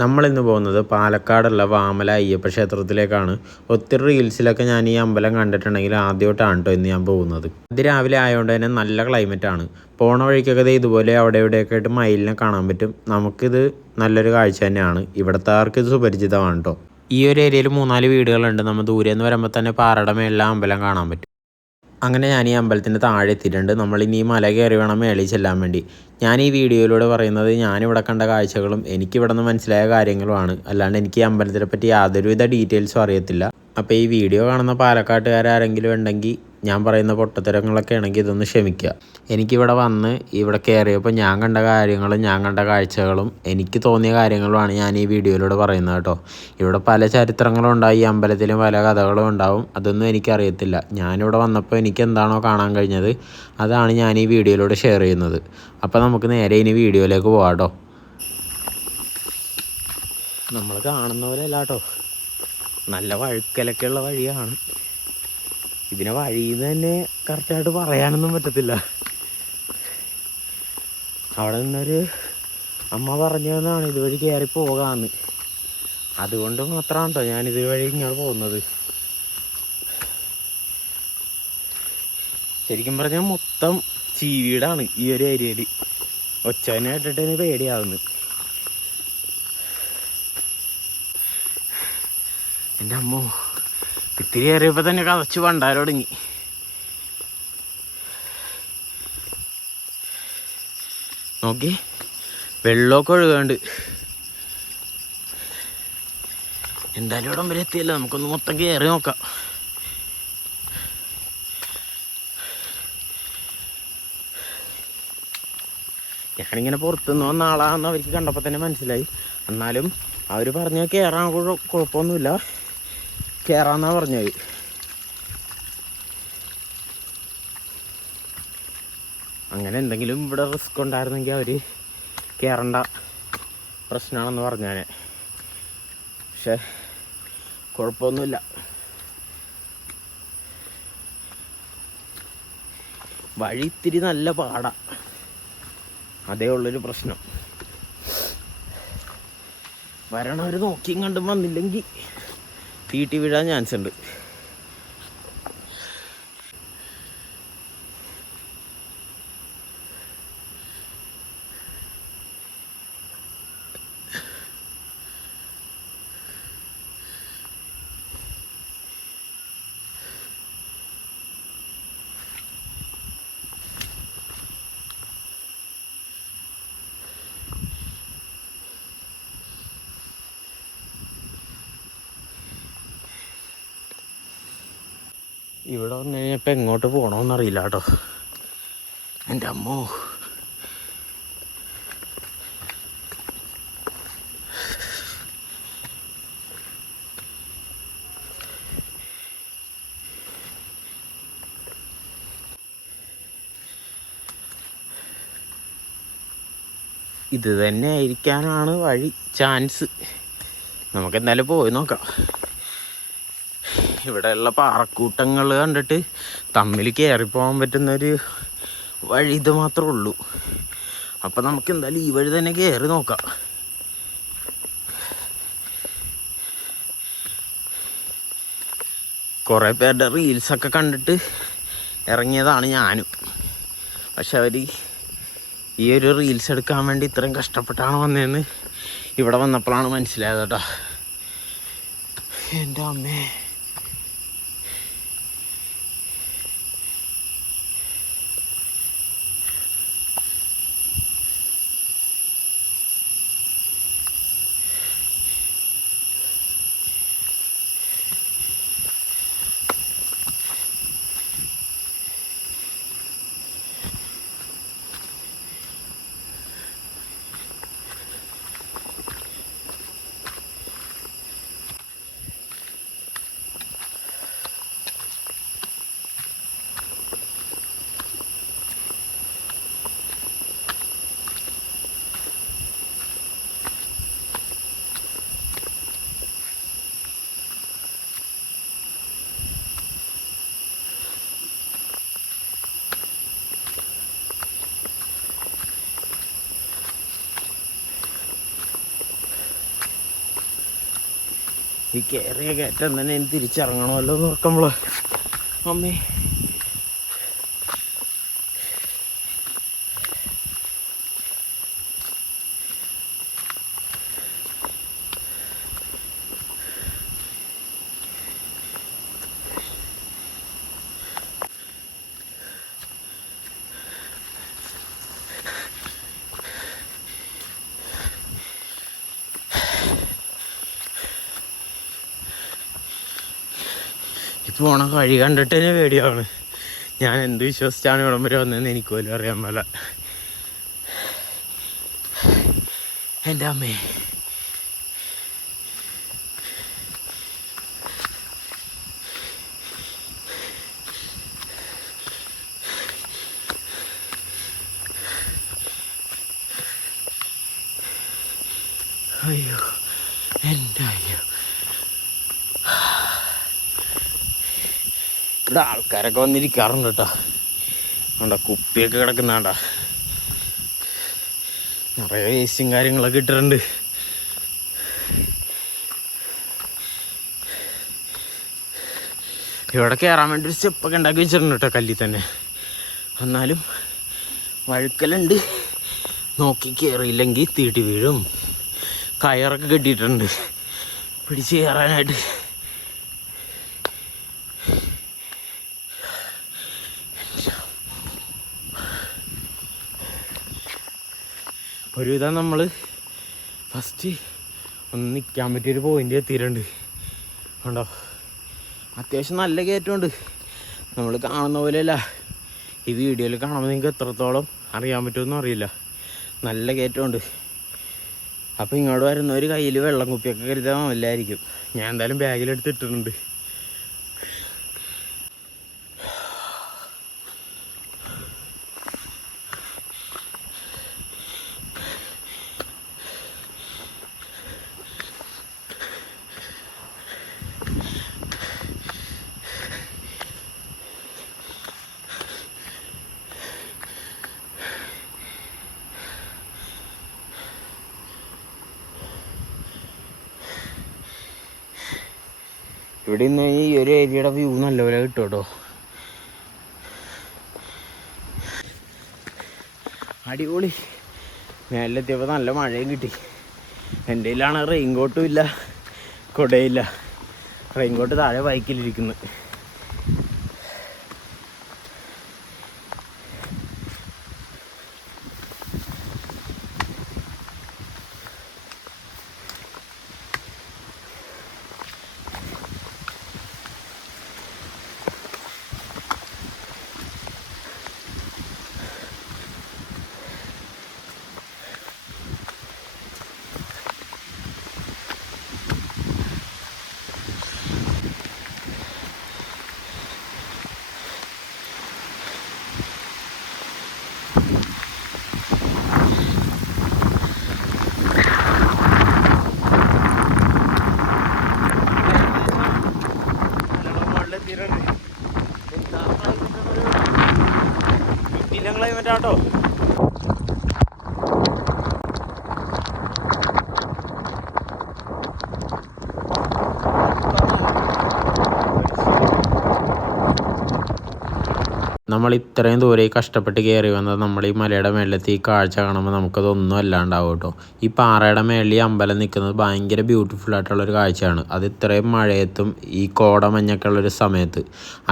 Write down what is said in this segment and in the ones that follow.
നമ്മളിന്ന് പോകുന്നത് പാലക്കാടുള്ള വാമല അയ്യപ്പ ക്ഷേത്രത്തിലേക്കാണ്. ഒത്തിരി റീൽസിലൊക്കെ ഞാൻ ഈ അമ്പലം കണ്ടിട്ടുണ്ടെങ്കിൽ ആദ്യമായിട്ടാണ് കേട്ടോ ഇന്ന് ഞാൻ പോകുന്നത്. രാവിലെ ആയതുകൊണ്ട് തന്നെ നല്ല ക്ലൈമറ്റാണ്. പോണ വഴിക്കൊക്കെ ഇതുപോലെ അവിടെ ഇവിടെയൊക്കെ ആയിട്ട് മയിലിനെ കാണാൻ പറ്റും. നമുക്കിത് നല്ലൊരു കാഴ്ച തന്നെയാണ്. ഇവിടുത്തെ ആർക്ക് ഇത് സുപരിചിതമാണ് കേട്ടോ. ഈ ഒരു ഏരിയയിൽ 3-4 വീടുകളുണ്ട്. നമ്മൾ ദൂരെ നിന്ന് വരുമ്പോൾ തന്നെ പാറയുടെ മേളിലെ അമ്പലം കാണാൻ പറ്റും. അങ്ങനെ ഞാൻ ഈ അമ്പലത്തിൻ്റെ താഴെ എത്തിയിട്ടുണ്ട്. നമ്മളിനി ഈ മല കയറി വേണം മേളിൽ ചെല്ലാൻ വേണ്ടി. ഞാൻ ഈ വീഡിയോയിലൂടെ പറയുന്നത് ഞാനിവിടെ കണ്ട കാഴ്ചകളും എനിക്കിവിടെ നിന്ന് മനസ്സിലായ കാര്യങ്ങളുമാണ്. അല്ലാണ്ട് എനിക്ക് ഈ അമ്പലത്തിനെ പറ്റി യാതൊരുവിധ ഡീറ്റെയിൽസും അറിയത്തില്ല. അപ്പോൾ ഈ വീഡിയോ കാണുന്ന പാലക്കാട്ടുകാരെങ്കിലും ഉണ്ടെങ്കിൽ ഞാൻ പറയുന്ന പൊട്ടത്തരങ്ങളൊക്കെ ആണെങ്കിൽ ഇതൊന്ന് ക്ഷമിക്കുക. എനിക്കിവിടെ വന്ന് ഇവിടെ കയറിയപ്പോൾ ഞാൻ കണ്ട കാര്യങ്ങളും ഞാൻ കണ്ട കാഴ്ചകളും എനിക്ക് തോന്നിയ കാര്യങ്ങളുമാണ് ഞാൻ ഈ വീഡിയോയിലൂടെ പറയുന്നത് കേട്ടോ. ഇവിടെ പല ചരിത്രങ്ങളും ഉണ്ടായി, ഈ അമ്പലത്തിലും പല കഥകളും ഉണ്ടാവും. അതൊന്നും എനിക്കറിയത്തില്ല. ഞാനിവിടെ വന്നപ്പോൾ എനിക്ക് എന്താണോ കാണാൻ കഴിഞ്ഞത് അതാണ് ഞാൻ ഈ വീഡിയോയിലൂടെ ഷെയർ ചെയ്യുന്നത്. അപ്പോൾ നമുക്ക് നേരെ ഇനി വീഡിയോയിലേക്ക് പോകാം കേട്ടോ. നമ്മൾ കാണുന്ന പോലെ അല്ല കേട്ടോ, നല്ല വഴുക്കലൊക്കെയുള്ള വഴിയാണ്. ഇതിനെ വഴിയെന്ന് തന്നെ കറക്റ്റായിട്ട് പറയാനൊന്നും പറ്റത്തില്ല. അവിടെ നിന്നൊരു അമ്മ പറഞ്ഞതാണ് ഇതുവഴി കയറി പോകാമെന്ന്. അതുകൊണ്ട് മാത്രമാണ് കേട്ടോ ഞാനിത് വഴി ഇങ്ങനെ പോകുന്നത്. ശരിക്കും പറഞ്ഞാൽ മൊത്തം ചീവീടാണ് ഈ ഒരു ഏരിയയിൽ. ഒച്ചനെ ഇട്ടിട്ട് എനിക്ക് പേടിയാവുന്നു. എൻ്റെ അമ്മോ, ഇത്തിരി ഏറിയപ്പോൾ തന്നെ കതച്ചു പണ്ടാരൊടുങ്ങി. നോക്കി, വെള്ളമൊക്കെ ഒഴുകാണ്ട്. എന്തായാലും ഇവിടം വരെ എത്തിയല്ലോ, നമുക്കൊന്ന് മൊത്തം കയറി നോക്കാം. ഞാനിങ്ങനെ പുറത്തുനിന്ന് വന്ന ആളാണെന്ന് അവർക്ക് കണ്ടപ്പോൾ തന്നെ മനസ്സിലായി. എന്നാലും അവർ പറഞ്ഞ കയറാൻ കുഴപ്പമൊന്നുമില്ല, കയറാന്നാണ് പറഞ്ഞത്. അങ്ങനെ എന്തെങ്കിലും ഇവിടെ റിസ്ക് ഉണ്ടായിരുന്നെങ്കിൽ അവർ കയറേണ്ട പ്രശ്നമാണെന്ന് പറഞ്ഞാൽ. പക്ഷെ കുഴപ്പമൊന്നുമില്ല. വഴി ഇത്തിരി നല്ല പാടാ, അതേ ഉള്ളൊരു പ്രശ്നം. വരണവർ നോക്കിയും കണ്ടും വന്നില്ലെങ്കിൽ തീട്ടി വീഴാൻ ചാൻസ് ഉണ്ട്. ഇവിടെ വന്നു കഴിഞ്ഞപ്പോൾ എങ്ങോട്ട് പോകണമെന്നറിയില്ല കേട്ടോ. എൻ്റെ അമ്മോ, ഇത് തന്നെ ആയിരിക്കാനാണ് വഴി, ചാൻസ്. നമുക്കെന്തായാലും പോയി നോക്കാം. ഇവിടെയുള്ള പാറക്കൂട്ടങ്ങൾ കണ്ടിട്ട് തമ്മിൽ കയറിപ്പോകാൻ പറ്റുന്നൊരു വഴി ഇത് മാത്രമേ ഉള്ളൂ. അപ്പം നമുക്ക് എന്തായാലും ഈ വഴി തന്നെ കയറി നോക്കാം. കുറേ പേരുടെ റീൽസൊക്കെ കണ്ടിട്ട് ഇറങ്ങിയതാണ് ഞാനും. പക്ഷെ അവർ ഈ ഒരു റീൽസ് എടുക്കാൻ വേണ്ടി ഇത്രയും കഷ്ടപ്പെട്ടാണ് വന്നതെന്ന് ഇവിടെ വന്നപ്പോഴാണ് മനസ്സിലായത് കേട്ടോ. എൻ്റെ അമ്മേ, ഈ കയറിയ കയറ്റം തന്നെ ഇനി തിരിച്ചിറങ്ങണമല്ലോ എന്ന് നോക്കുമ്പോൾ അമ്മേ ഇപ്പോൾ പോണ വഴി കണ്ടിട്ട് തന്നെ പേടിയാണ്. ഞാൻ എന്ത് വിശ്വസിച്ചാണ് ഇവിടം വരെ വന്നതെന്ന് എനിക്ക് പോലും അറിയാൻ മേല. എൻ്റെ അമ്മേ, അയ്യോ എൻ്റെ അയ്യോ. ഇവിടെ ആൾക്കാരൊക്കെ വന്നിരിക്കാറുണ്ട് കേട്ടോ. വേണ്ട കുപ്പിയൊക്കെ കിടക്കുന്നാണ്ട, നിറയെ വേസ്റ്റും കാര്യങ്ങളൊക്കെ ഇട്ടിട്ടുണ്ട്. ഇവിടെ കയറാൻ വേണ്ടി ഒരു സ്റ്റെപ്പൊക്കെ ഉണ്ടാക്കി വെച്ചിട്ടുണ്ട് കേട്ടോ, കല്ലിൽ തന്നെ. എന്നാലും വഴുക്കലുണ്ട്, നോക്കി കയറിയില്ലെങ്കിൽ തീട്ടി വീഴും. കയറൊക്കെ കെട്ടിയിട്ടുണ്ട് പിടിച്ച് കയറാനായിട്ട്. ഒരുവിധം നമ്മൾ ഫസ്റ്റ് ഒന്ന് നിൽക്കാൻ പറ്റിയൊരു പോയിൻ്റ് എത്തിയിട്ടുണ്ട്. കണ്ടോ, അത്യാവശ്യം നല്ല കയറ്റമുണ്ട്. നമ്മൾ കാണുന്ന പോലെയല്ല, ഈ വീഡിയോയിൽ കാണുമ്പോൾ നിങ്ങൾക്ക് എത്രത്തോളം അറിയാൻ പറ്റുമെന്നും അറിയില്ല. നല്ല കയറ്റമുണ്ട്. അപ്പോൾ ഇങ്ങോട്ട് വരുന്നവർ കയ്യിൽ വെള്ളം കുപ്പിയൊക്കെ കരുതാൻ നല്ലതായിരിക്കും. ഞാൻ എന്തായാലും ബാഗിലെടുത്തിട്ടുണ്ട്. ഇവിടെ നിന്ന് ഈ ഒരു ഏരിയയുടെ വ്യൂ നല്ലപോലെ കിട്ടും കേട്ടോ. അടിപൊളി. മേലെത്തിയപ്പോൾ നല്ല മഴയും കിട്ടി. എൻ്റെ കയ്യിലാണ് റെയിൻകോട്ടും ഇല്ല, കുടയില്ല. റെയിൻകോട്ട് താഴെ ബൈക്കിലിരിക്കുന്നു. ക്ലൈമറ്റ് ആട്ടോ. നമ്മൾ ഇത്രയും ദൂരെ കഷ്ടപ്പെട്ട് കയറി വന്നത് നമ്മൾ ഈ മലയുടെ മേളിലെത്തി ഈ കാഴ്ച കാണുമ്പോൾ നമുക്കതൊന്നും അല്ലാണ്ടാവും കേട്ടോ. ഈ പാറയുടെ മേളിൽ ഈ അമ്പലം നിൽക്കുന്നത് ഭയങ്കര ബ്യൂട്ടിഫുൾ ആയിട്ടുള്ളൊരു കാഴ്ചയാണ്. അത് ഇത്രയും മഴയത്തും ഈ കോടമഞ്ഞൊക്കെ ഉള്ളൊരു സമയത്ത്,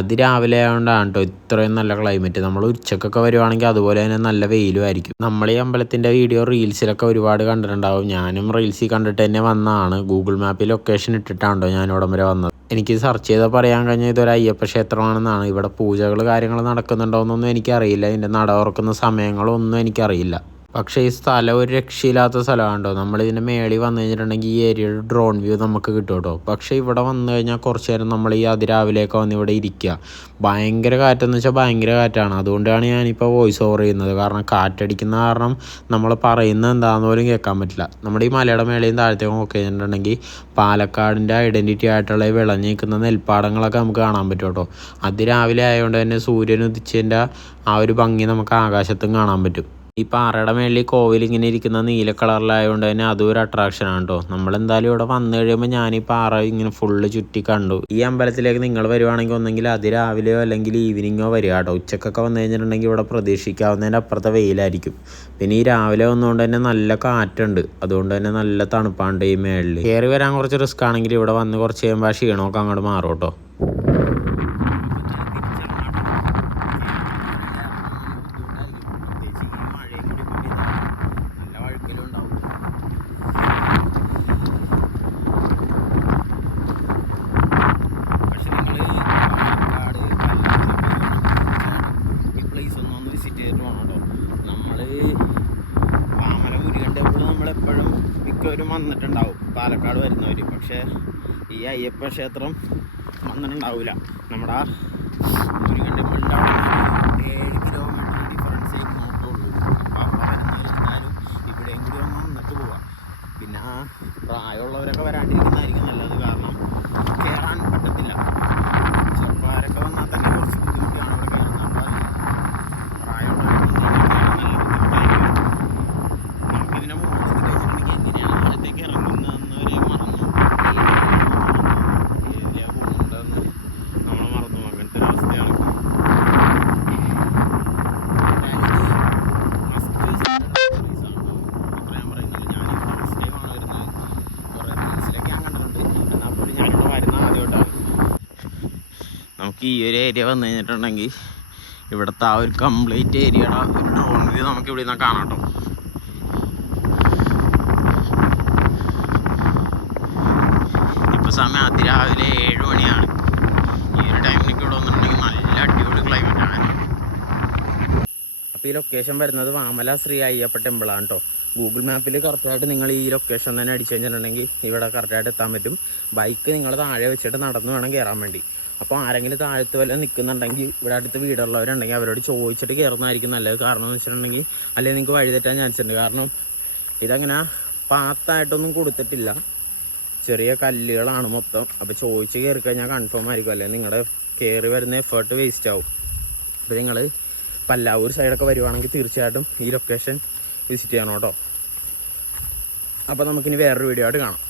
അതിരാവിലെ ആയതുകൊണ്ടാണ് കേട്ടോ ഇത്രയും നല്ല ക്ലൈമറ്റ്. നമ്മൾ ഉച്ചക്കൊക്കെ വരുവാണെങ്കിൽ അതുപോലെ തന്നെ നല്ല വെയിലും ആയിരിക്കും. നമ്മൾ ഈ അമ്പലത്തിൻ്റെ വീഡിയോ റീൽസിലൊക്കെ ഒരുപാട് കണ്ടിട്ടുണ്ടാവും. ഞാനും റീൽസിൽ കണ്ടിട്ട് തന്നെ വന്നതാണ്. ഗൂഗിൾ മാപ്പിൽ ലൊക്കേഷൻ ഇട്ടിട്ടാണോ ഞാൻ ഇവിടം വരെ വന്നത്. എനിക്ക് സെർച്ച് ചെയ്താൽ പറയാൻ കഴിഞ്ഞ ഇതൊരു അയ്യപ്പ ക്ഷേത്രമാണെന്നാണ്. ഇവിടെ പൂജകൾ കാര്യങ്ങൾ നടക്കുന്നുണ്ടോയെന്നൊന്നും എനിക്കറിയില്ല. ഇതിൻ്റെ നട തുറക്കുന്ന സമയങ്ങളൊന്നും എനിക്കറിയില്ല. പക്ഷേ ഈ സ്ഥലം ഒരു രക്ഷയില്ലാത്ത സ്ഥലമാണ് കേട്ടോ. നമ്മളിതിൻ്റെ മേളിൽ വന്നു കഴിഞ്ഞിട്ടുണ്ടെങ്കിൽ ഈ ഏരിയയുടെ ഡ്രോൺ വ്യൂ നമുക്ക് കിട്ടും കേട്ടോ. പക്ഷേ ഇവിടെ വന്നു കഴിഞ്ഞാൽ കുറച്ച് നേരം നമ്മൾ ഈ അതിരാവിലെയൊക്കെ വന്ന് ഇവിടെ ഇരിക്കുക. ഭയങ്കര കാറ്റെന്ന് വെച്ചാൽ ഭയങ്കര കാറ്റാണ്. അതുകൊണ്ടാണ് ഞാനിപ്പോൾ വോയിസ് ഓവർ ചെയ്യുന്നത്. കാരണം കാറ്റടിക്കുന്ന കാരണം നമ്മൾ പറയുന്നത് എന്താണെന്ന് പോലും കേൾക്കാൻ പറ്റില്ല. നമ്മുടെ ഈ മലയുടെ മേളയും താഴത്തേക്ക് നോക്കി കഴിഞ്ഞിട്ടുണ്ടെങ്കിൽ പാലക്കാടിൻ്റെ ഐഡൻറ്റിറ്റി ആയിട്ടുള്ള വിളഞ്ഞ് നിൽക്കുന്ന നെൽപ്പാടങ്ങളൊക്കെ നമുക്ക് കാണാൻ പറ്റും കേട്ടോ. അതിരാവിലെ ആയതുകൊണ്ട് തന്നെ സൂര്യൻ ഉദിച്ചതിൻ്റെ ആ ഒരു ഭംഗി നമുക്ക് ആകാശത്തും കാണാൻ പറ്റും. ഈ പാറയുടെ മേളിൽ കോവിൽ ഇങ്ങനെ ഇരിക്കുന്ന നീല കളറിലായതുകൊണ്ട് തന്നെ അതും ഒരു അട്രാക്ഷനാണ് കേട്ടോ. നമ്മളെന്തായാലും ഇവിടെ വന്നു കഴിയുമ്പോൾ ഞാൻ ഈ പാറ ഇങ്ങനെ ഫുള്ള് ചുറ്റി കണ്ടു. ഈ അമ്പലത്തിലേക്ക് നിങ്ങൾ വരുവാണെങ്കിൽ ഒന്നെങ്കിൽ അതിരാവിലെയോ അല്ലെങ്കിൽ ഈവനിങ്ങോ വരിക കേട്ടോ. ഉച്ചക്കൊക്കെ വന്നു കഴിഞ്ഞിട്ടുണ്ടെങ്കിൽ ഇവിടെ പ്രതീക്ഷിക്കാവുന്നതിൻ്റെ അപ്പുറത്തെ വെയിലായിരിക്കും. പിന്നെ ഈ രാവിലെ വന്നുകൊണ്ട് തന്നെ നല്ല കാറ്റുണ്ട്, അതുകൊണ്ട് തന്നെ നല്ല തണുപ്പാണ്ട് ഈ മേളിൽ. കയറി വരാൻ കുറച്ച് റിസ്ക് ആണെങ്കിൽ ഇവിടെ വന്ന് കുറച്ച് കഴിയുമ്പോൾ ആ ക്ഷീണമൊക്കെ അങ്ങോട്ട് മാറും കേട്ടോ. നമ്മളെപ്പോഴും മിക്കവരും വന്നിട്ടുണ്ടാവും പാലക്കാട് വരുന്നവർ, പക്ഷേ ഈ അയ്യപ്പ ക്ഷേത്രം വന്നിട്ടുണ്ടാവില്ല. നമ്മുടെ ആ മുരുകൻ ടെമ്പിളിൻ്റെ അവിടെ 7 കിലോമീറ്റർ ഡിഫറൻസേ നോട്ടുള്ളൂ. അപ്പോൾ അവിടെ വരുന്നവരെന്തായാലും ഇവിടെയും കൂടി ഒന്ന് വന്നിട്ട് പോവാം. പിന്നെ ആ പ്രായമുള്ളവരൊക്കെ വരാണ്ടിരിക്കുന്നതായിരിക്കും നല്ലത്, കാരണം കയറാൻ പറ്റത്തില്ല. ചെറുപ്പക്കാരൊക്കെ വന്നാൽ തന്നെ കുറച്ച് ബുദ്ധിമുട്ടാണ് അവിടെ കയറുന്നത്. അപ്പോൾ പ്രായമുള്ളവരൊക്കെ വന്നാൽ നല്ല ബുദ്ധിമുട്ടായിരിക്കും. നമുക്കിതിനെ മുകളിൽ വെച്ചിട്ടുണ്ടെങ്കിൽ എന്തിനാണ് താഴത്തേക്ക് ഇറങ്ങുന്നതെന്ന് വരെ മറന്നു, ഏരിയ പോകുന്നുണ്ടെന്ന് നമ്മൾ മറന്നു. അങ്ങനത്തെ ഒരു അവസ്ഥയാണ്. നമുക്ക് ഈ ഒരു ഏരിയ വന്നു കഴിഞ്ഞിട്ടുണ്ടെങ്കിൽ ഇവിടുത്തെ ആ ഒരു കംപ്ലീറ്റ് ഏരിയയുടെ ഒരു ഡ്രോൺ വ്യൂ നമുക്ക് ഇവിടെ നിന്ന് കാണാം കേട്ടോ. ഇപ്പോൾ സമയം അതിരാവിലെ 7 മണിയാണ്. ഈ ഒരു ടൈമിലേക്ക് ഇവിടെ വന്നിട്ടുണ്ടെങ്കിൽ നല്ല അടിപൊളി ക്ലൈമറ്റാണ്. അപ്പോൾ ഈ ലൊക്കേഷൻ വരുന്നത് വാമല ശ്രീ അയ്യപ്പ ടെമ്പിളാണ് കേട്ടോ. ഗൂഗിൾ മാപ്പിൽ കറക്റ്റായിട്ട് നിങ്ങൾ ഈ ലൊക്കേഷൻ തന്നെ അടിച്ചു കഴിഞ്ഞിട്ടുണ്ടെങ്കിൽ ഇവിടെ കറക്റ്റായിട്ട് എത്താൻ പറ്റും. ബൈക്ക് നിങ്ങൾ താഴെ വെച്ചിട്ട് നടന്നു വേണം കയറാൻ വേണ്ടി. അപ്പോൾ ആരെങ്കിലും താഴത്ത് വല്ല നിൽക്കുന്നുണ്ടെങ്കിൽ ഇവിടെ അടുത്ത് വീടുള്ളവരുണ്ടെങ്കിൽ അവരോട് ചോദിച്ചിട്ട് കയറുന്നതായിരിക്കും നല്ലത്. കാരണം എന്ന് വെച്ചിട്ടുണ്ടെങ്കിൽ അല്ലെങ്കിൽ നിങ്ങൾക്ക് വഴി തെറ്റാൻ ചാൻസ് ഉണ്ട്. കാരണം ഇതങ്ങനെ പാത്തായിട്ടൊന്നും കൊടുത്തിട്ടില്ല, ചെറിയ കല്ലുകളാണ് മൊത്തം. അപ്പോൾ ചോദിച്ച് കയറി കഴിഞ്ഞാൽ കൺഫേം ആയിരിക്കും, അല്ലെങ്കിൽ നിങ്ങളുടെ കയറി വരുന്ന എഫേർട്ട് വേസ്റ്റ് ആവും. അപ്പോൾ നിങ്ങൾ പല്ലാവൂർ സൈഡൊക്കെ വരുവാണെങ്കിൽ തീർച്ചയായിട്ടും ഈ ലൊക്കേഷൻ വിസിറ്റ് ചെയ്യണം കേട്ടോ. അപ്പോൾ നമുക്കിനി വേറൊരു വീഡിയോ ആയിട്ട് കാണാം.